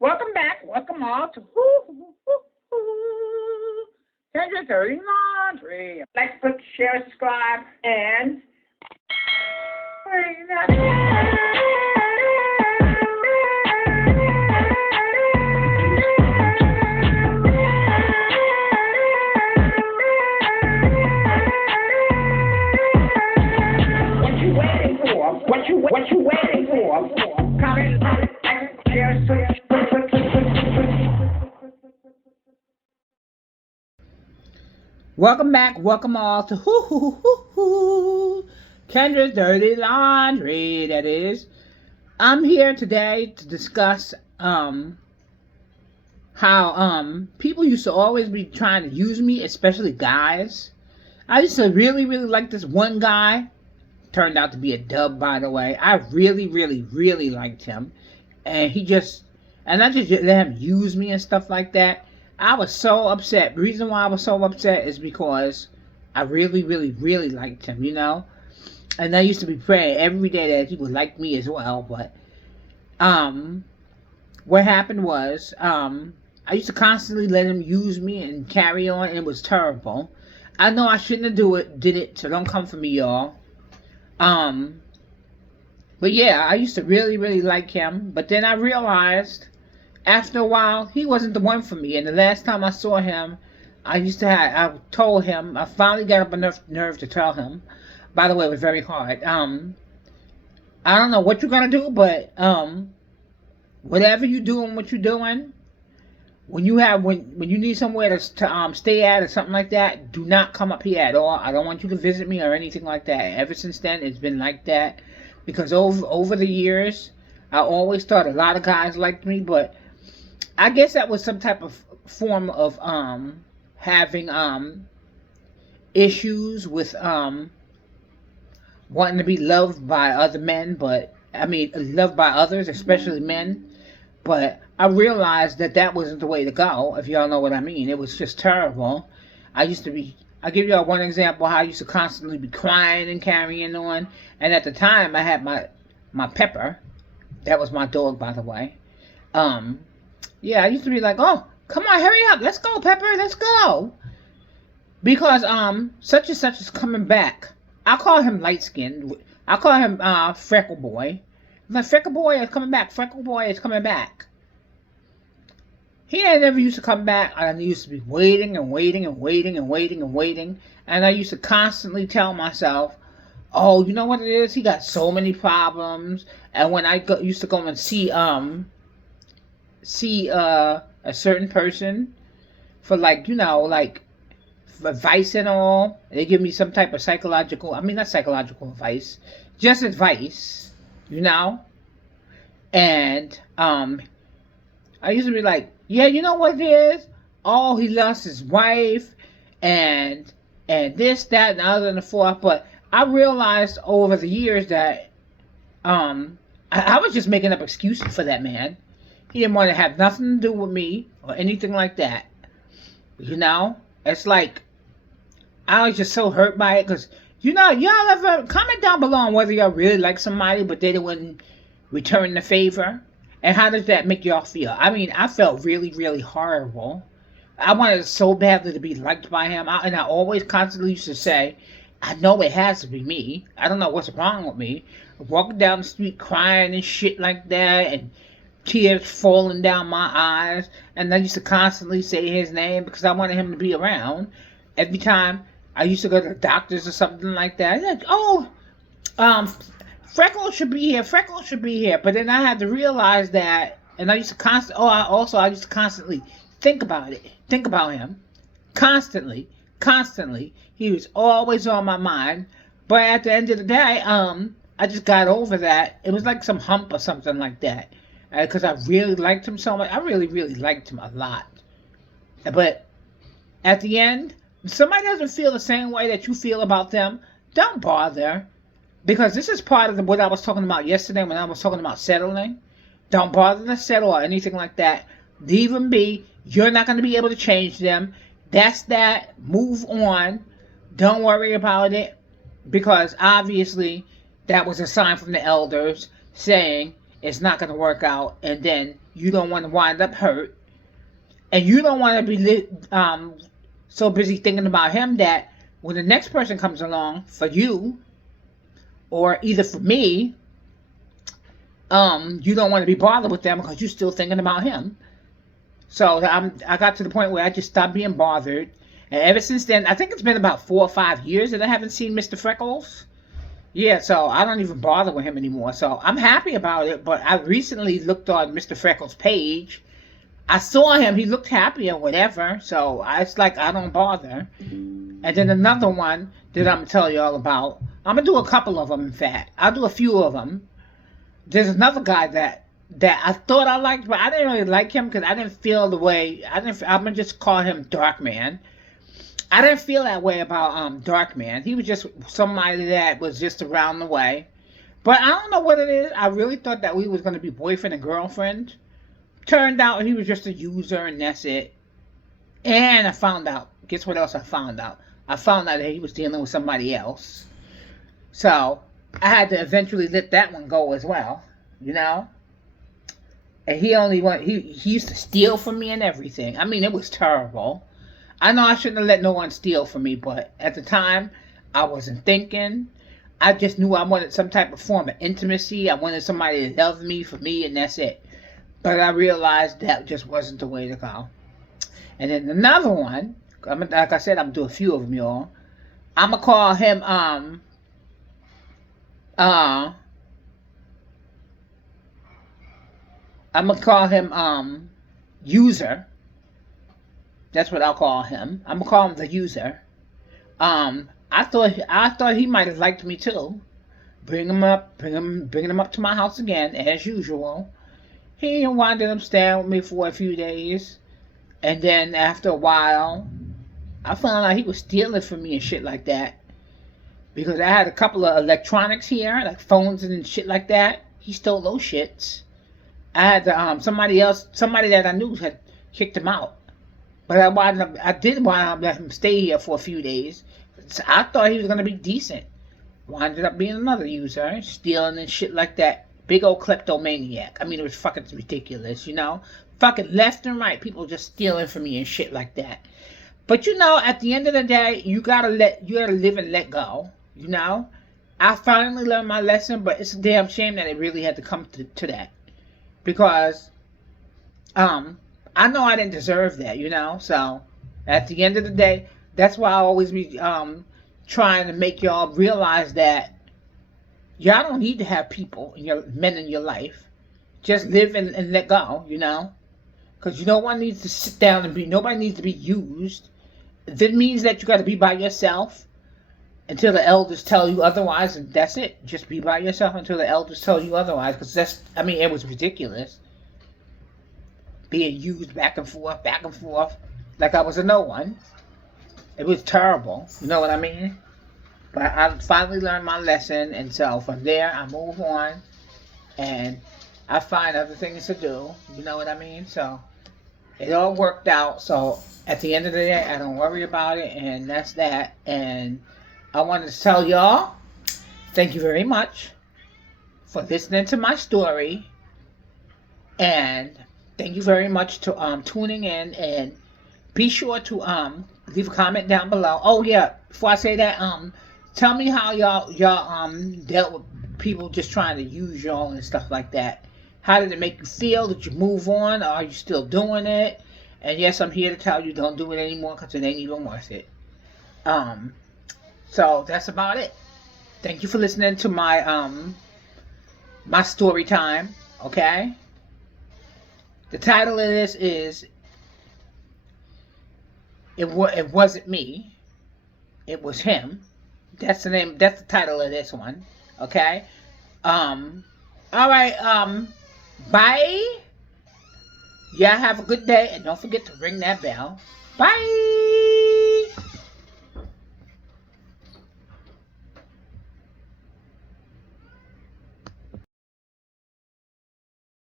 Welcome back. Welcome all to Kendra Dirty Laundry. Like, click, share, subscribe, and what you waiting for? Comment, share, Welcome back. Welcome all to Kendra's Dirty Laundry. That is, I'm here today to discuss how people used to always be trying to use me, especially guys. I used to really like this one guy. Turned out to be a dub, by the way. I really liked him, and I just let him use me and stuff like that. I was so upset. The reason why I was so upset is because I really liked him, you know. And I used to be praying every day that he would like me as well. But what happened was I used to constantly let him use me and carry on, and it was terrible. I know I shouldn't have did it, so don't come for me, y'all. But yeah, I used to really like him, but then I realized after a while he wasn't the one for me. And the last time I saw him, I told him, I finally got up enough nerve to tell him. By the way, it was very hard. I don't know what you're gonna do, but whatever you do and what you're doing, when you need somewhere to stay at or something like that, do not come up here at all. I don't want you to visit me or anything like that. Ever since then, it's been like that, because over the years, I always thought a lot of guys liked me, but I guess that was some type of form of having issues with wanting to be loved by other men, but I mean loved by others, especially men. But I realized that wasn't the way to go, if y'all know what I mean. It was just terrible. I'll give y'all one example how I used to constantly be crying and carrying on. And at the time, I had my Pepper. That was my dog, by the way. Yeah, I used to be like, oh, come on, hurry up. Let's go, Pepper. Let's go. Because such and such is coming back. I call him light skinned. I call him Freckle Boy. My Freckle Boy is coming back. Freckle Boy is coming back. He never used to come back. I used to be waiting. And I used to constantly tell myself, oh, you know what it is? He got so many problems. And when I used to go and see a certain person for for advice and all, they give me some type of not psychological advice, just advice, you know? And I used to be like, yeah, you know what it is? Oh, he lost his wife and this, that, and the other and the fourth. But I realized over the years that I was just making up excuses for that man. He didn't want to have nothing to do with me or anything like that. You know? It's like I was just so hurt by it, because y'all ever comment down below on whether y'all really like somebody but they didn't return the favor? And how does that make y'all feel? I mean, I felt really horrible. I wanted so badly to be liked by him. And I always constantly used to say, I know it has to be me. I don't know what's wrong with me. Walking down the street crying and shit like that, and tears falling down my eyes. And I used to constantly say his name because I wanted him to be around. Every time I used to go to the doctors or something like that, like, oh, Freckles should be here. Freckles should be here. But then I had to realize that, and I used to constantly think about it. Think about him. Constantly. He was always on my mind. But at the end of the day, I just got over that. It was like some hump or something like that. Because I really liked him so much. I really liked him a lot. But at the end, if somebody doesn't feel the same way that you feel about them, don't bother. Because this is part of what I was talking about yesterday when I was talking about settling. Don't bother to settle or anything like that. Leave them be. You're not going to be able to change them. That's that. Move on. Don't worry about it. Because obviously that was a sign from the elders saying it's not going to work out. And then you don't want to wind up hurt, and you don't want to be so busy thinking about him that when the next person comes along for you, or either for me, you don't want to be bothered with them because you're still thinking about him. So I got to the point where I just stopped being bothered. And ever since then, I think it's been about 4 or 5 years that I haven't seen Mr. Freckles. Yeah, so I don't even bother with him anymore. So I'm happy about it, but I recently looked on Mr. Freckles' page. I saw him, he looked happy or whatever, so it's like I don't bother. And then another one that I'm going to tell you all about. I'm going to do a couple of them, in fact. I'll do a few of them. There's another guy that I thought I liked, but I didn't really like him because I didn't feel the way, I'm going to just call him Darkman. I didn't feel that way about Darkman. He was just somebody that was just around the way. But I don't know what it is. I really thought that we was going to be boyfriend and girlfriend. Turned out he was just a user and that's it. And I found out, guess what else I found out? I found out that he was dealing with somebody else. So I had to eventually let that one go as well, you know? And he used to steal from me and everything. I mean, it was terrible. I know I shouldn't have let no one steal from me, but at the time, I wasn't thinking. I just knew I wanted some type of form of intimacy. I wanted somebody to love me for me, and that's it. But I realized that just wasn't the way to go. And then another one, like I said, I'm going to do a few of them, y'all. I'm going to call him, I'm going to call him, User. That's what I'll call him. I'm going to call him the User. I thought he might have liked me too. Bringing him up to my house again, as usual. He wound up staying with me for a few days. And then after a while, I found out he was stealing from me and shit like that. Because I had a couple of electronics here, like phones and shit like that. He stole those shits. I had somebody that I knew had kicked him out. But I did wind up letting him stay here for a few days. So I thought he was going to be decent. Winded up being another user, stealing and shit like that. Big old kleptomaniac. I mean, it was fucking ridiculous, you know? Fucking left and right, people just stealing from me and shit like that. But you know, at the end of the day, you gotta live and let go, you know? I finally learned my lesson, but it's a damn shame that it really had to come to that. Because, I know I didn't deserve that, you know? So, at the end of the day, that's why I always be, trying to make y'all realize that y'all don't need to have men in your life. Just live and let go, you know? Because nobody needs to sit down nobody needs to be used. If it means that you got to be by yourself until the elders tell you otherwise, and that's it. Just be by yourself until the elders tell you otherwise. Because it was ridiculous. Being used back and forth, like I was a no one. It was terrible. You know what I mean? But I finally learned my lesson, and so from there I move on, and I find other things to do. You know what I mean? So it all worked out. So at the end of the day, I don't worry about it, and that's that. And I wanted to tell y'all, thank you very much for listening to my story, and thank you very much to tuning in, and be sure to leave a comment down below. Oh yeah, before I say that, tell me how y'all dealt with people just trying to use y'all and stuff like that. How did it make you feel? Did you move on? Or are you still doing it? And yes, I'm here to tell you don't do it anymore because it ain't even worth it. So that's about it. Thank you for listening to my my story time. Okay. The title of this is It wasn't me. It was him. That's the name. That's the title of this one. Okay. All right. Bye. Yeah. Have a good day, and don't forget to ring that bell. Bye.